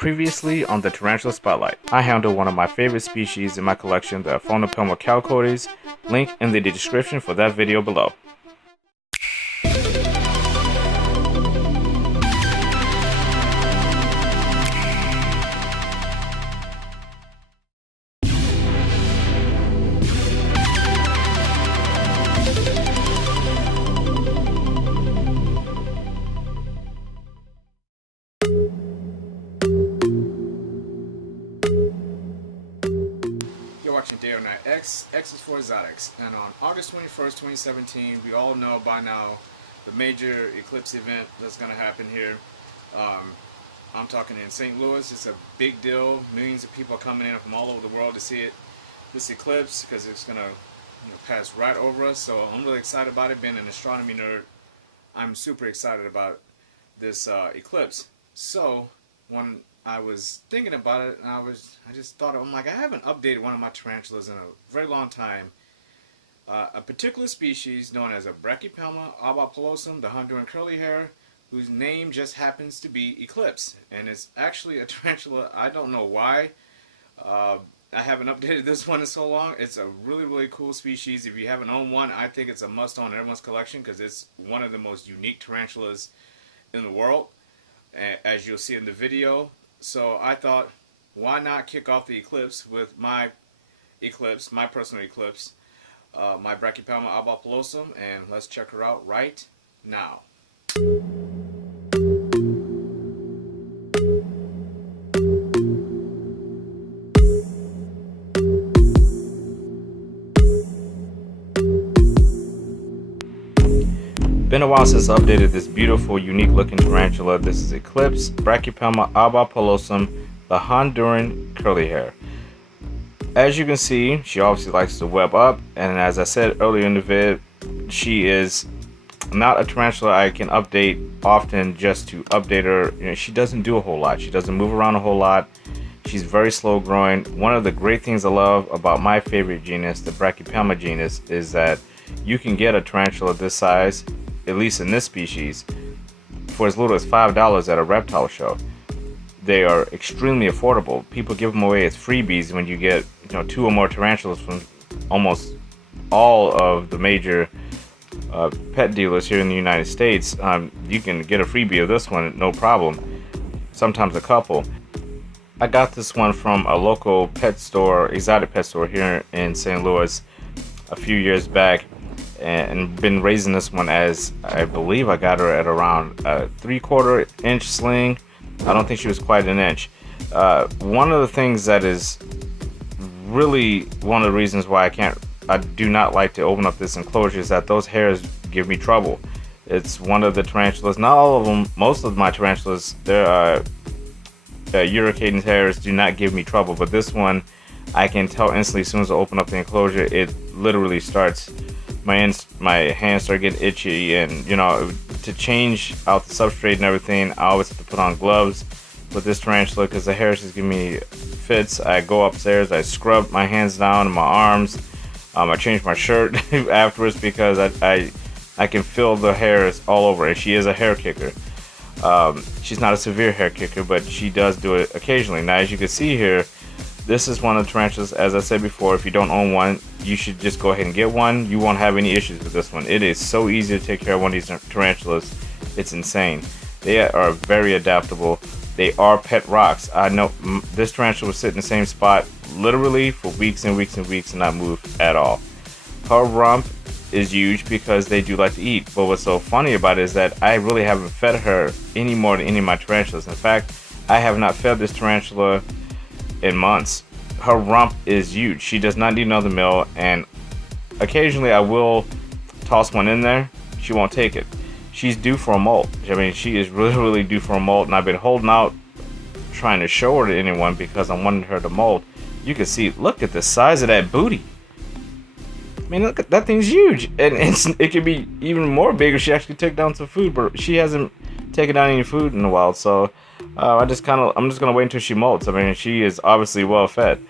Previously on the Tarantula Spotlight, I handle one of my favorite species in my collection, the Brachypelma albopilosum. Link in the description for that video below. You're watching Day or Night. X is for exotics. And on August 21st, 2017, we all know by now the major eclipse event that's going to happen here. I'm talking in St. Louis. It's a big deal. Millions of people are coming in from all over the world to see it. This eclipse, because it's going to pass right over us. So I'm really excited about it. Being an astronomy nerd, I'm super excited about this eclipse. So when I was thinking about it, and I just thought, I'm like, I haven't updated one of my tarantulas in a very long time. A particular species known as a Brachypelma albopilosum, the Honduran Curly Hair, whose name just happens to be Eclipse, and it's actually a tarantula. I don't know why. I haven't updated this one in so long. It's a really cool species. If you haven't owned one, I think it's a must-own in everyone's collection because it's one of the most unique tarantulas in the world, as you'll see in the video. So I thought, why not kick off the eclipse with my eclipse, my personal eclipse, my Brachypelma albopilosum, and let's check her out right now. Been a while since I updated this beautiful, unique looking tarantula. This is Eclipse, Brachypelma albopilosum, the Honduran Curly Hair. As you can see, she obviously likes to web up, and as I said earlier in the vid, she is not a tarantula I can update often just to update her. She doesn't do a whole lot. She doesn't move around a whole lot. She's very slow growing. One of the great things I love about my favorite genus, the Brachypelma genus, is that you can get a tarantula this size, at least in this species, for as little as $5 at a reptile show. They are extremely affordable. People give them away as freebies when you get 2 or more tarantulas from almost all of the major pet dealers here in the United States. You can get a freebie of this one, no problem. Sometimes a couple. I got this one from a local pet store, exotic pet store here in St. Louis a few years back, and been raising this one as I believe I got her at around a 3/4 inch sling. I don't think she was quite an inch. One of the things that is really one of the reasons why I do not like to open up this enclosure is that those hairs give me trouble. It's one of the tarantulas, not all of them, most of my tarantulas, their uricatans hairs do not give me trouble, but this one I can tell instantly as soon as I open up the enclosure. It literally starts, my hands start getting itchy, and to change out the substrate and everything, I always have to put on gloves with this tarantula because the hairs just give me fits. I go upstairs, I scrub my hands down and my arms. I change my shirt afterwards because I can feel the hairs all over, and she is a hair kicker. She's not a severe hair kicker, but she does do it occasionally. Now, as you can see here, this is one of the tarantulas. As I said before, if you don't own one, you should just go ahead and get one. You won't have any issues with this one. It is so easy to take care of one of these tarantulas. It's insane. They are very adaptable. They are pet rocks. I know this tarantula will sit in the same spot literally for weeks and weeks and weeks and not move at all. Her rump is huge because they do like to eat. But what's so funny about it is that I really haven't fed her any more than any of my tarantulas. In fact, I have not fed this tarantula in months. Her rump is huge. She does not need another meal, and occasionally I will toss one in there. She won't take it. She's due for a molt. I mean, she is really due for a molt, and I've been holding out trying to show her to anyone because I wanted her to molt. You can see, look at the size of that booty. I mean, look at that thing's huge, and it could be even more big if she actually took down some food, but she hasn't taken down any food in a while, so I'm just gonna wait until she molts. I mean, she is obviously well fed,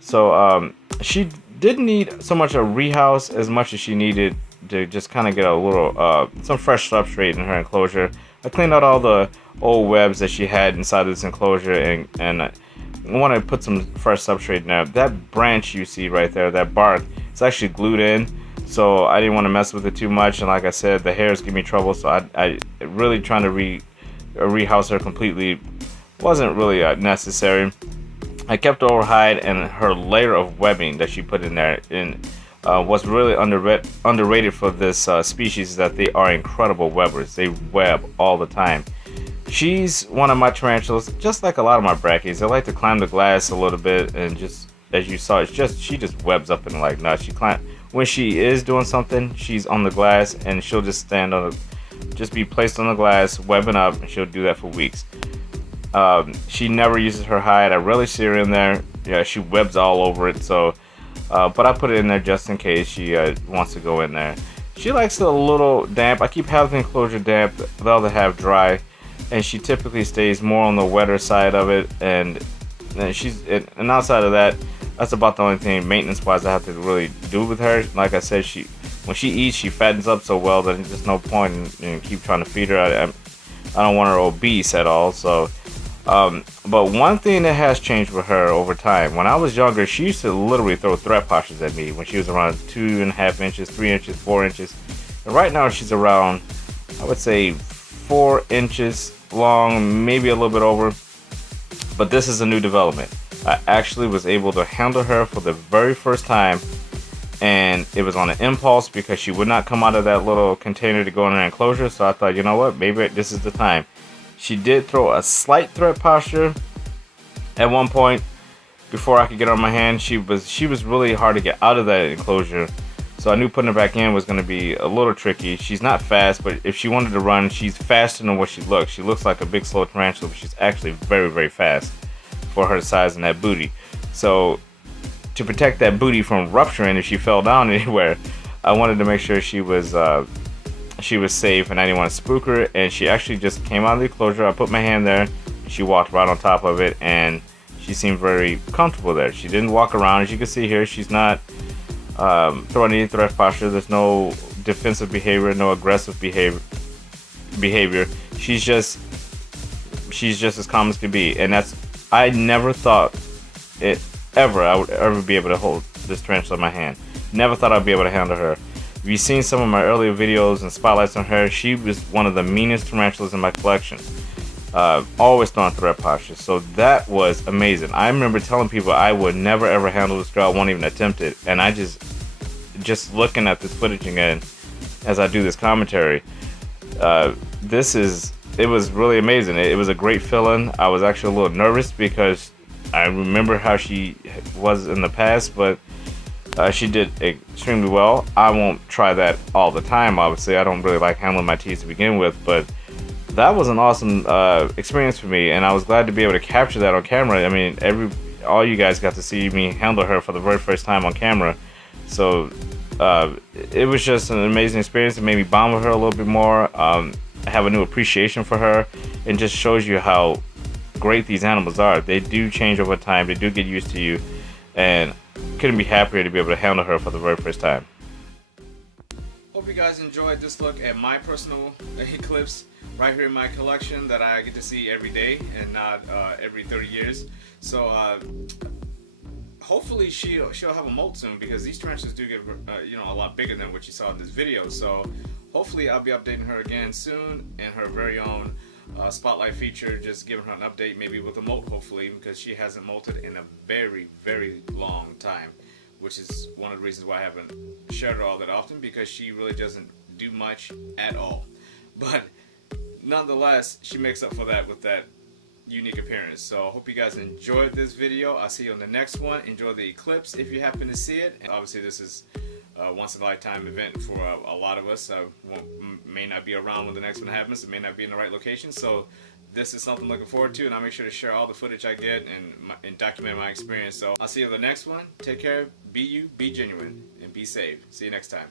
so she didn't need so much a rehouse as much as she needed to just kind of get a little some fresh substrate in her enclosure. I cleaned out all the old webs that she had inside this enclosure, and I want to put some fresh substrate in there. That branch you see right there, that bark, it's actually glued in, so I didn't want to mess with it too much. And like I said, the hairs give me trouble, so I really trying to rehouse her completely wasn't really necessary. I kept her hide and her layer of webbing that she put in there, and what's really underrated for this species is that they are incredible webbers. They web all the time. She's one of my tarantulas, just like a lot of my brackies. They like to climb the glass a little bit, and just as you saw, she just webs up and like nuts. When she is doing something, she's on the glass, and she'll just stand on just be placed on the glass, webbing up, and she'll do that for weeks. She never uses her hide. I rarely see her in there. Yeah, she webs all over it. So, but I put it in there just in case she wants to go in there. She likes it a little damp. I keep half the enclosure damp, the other half dry, and she typically stays more on the wetter side of it. And outside of that, that's about the only thing maintenance-wise I have to really do with her. Like I said, when she eats, she fattens up so well that there's no point in keep trying to feed her. I don't want her obese at all. So. But one thing that has changed with her over time, when I was younger, she used to literally throw threat postures at me when she was around 2.5 inches, 3 inches, 4 inches. And right now she's around, I would say 4 inches long, maybe a little bit over. But this is a new development. I actually was able to handle her for the very first time, and it was on an impulse because she would not come out of that little container to go in her enclosure. So I thought, you know what, maybe this is the time. She did throw a slight threat posture at one point before I could get her on my hand. She was really hard to get out of that enclosure, so I knew putting her back in was going to be a little tricky. She's not fast, but if she wanted to run, she's faster than what she looks. She looks like a big slow tarantula, but she's actually very, very fast for her size and that booty. So to protect that booty from rupturing if she fell down anywhere, I wanted to make sure she was safe, and I didn't want to spook her. And she actually just came out of the enclosure. I put my hand there, she walked right on top of it, and she seemed very comfortable there. She didn't walk around. As you can see here, she's not throwing any threat posture. There's no defensive behavior, no aggressive behavior. She's just as calm as can be. And I never thought I would ever be able to hold this tarantula in my hand. Never thought I'd be able to handle her. If you've seen some of my earlier videos and spotlights on her, she was one of the meanest tarantulas in my collection. Always throwing threat postures. So that was amazing. I remember telling people I would never ever handle this girl. I won't even attempt it. And I just looking at this footage again as I do this commentary, it was really amazing. It was a great feeling. I was actually a little nervous because I remember how she was in the past, but she did extremely well. I won't try that all the time, obviously. I don't really like handling my teeth to begin with, but that was an awesome experience for me, and I was glad to be able to capture that on camera. I mean, all you guys got to see me handle her for the very first time on camera, so it was just an amazing experience. It made me bond with her a little bit more. I have a new appreciation for her, and just shows you how great these animals are. They do change over time. They do get used to you, and couldn't be happier to be able to handle her for the very first time. Hope you guys enjoyed this look at my personal Eclipse right here in my collection that I get to see every day and not every 30 years. So hopefully she'll have a molt soon, because these tarantulas do get a lot bigger than what you saw in this video. So hopefully I'll be updating her again soon in her very own spotlight feature, just giving her an update, maybe with a molt, hopefully, because she hasn't molted in a very, very long time, which is one of the reasons why I haven't shared her all that often, because she really doesn't do much at all. But nonetheless, she makes up for that with that unique appearance. So I hope you guys enjoyed this video. I'll see you on the next one. Enjoy the Eclipse if you happen to see it. And obviously this is a once in a lifetime event for a lot of us. May not be around when the next one happens. It may not be in the right location. So this is something I'm looking forward to, and I'll make sure to share all the footage I get and document my experience. So I'll see you on the next one. Take care, be you, be genuine, and be safe. See you next time.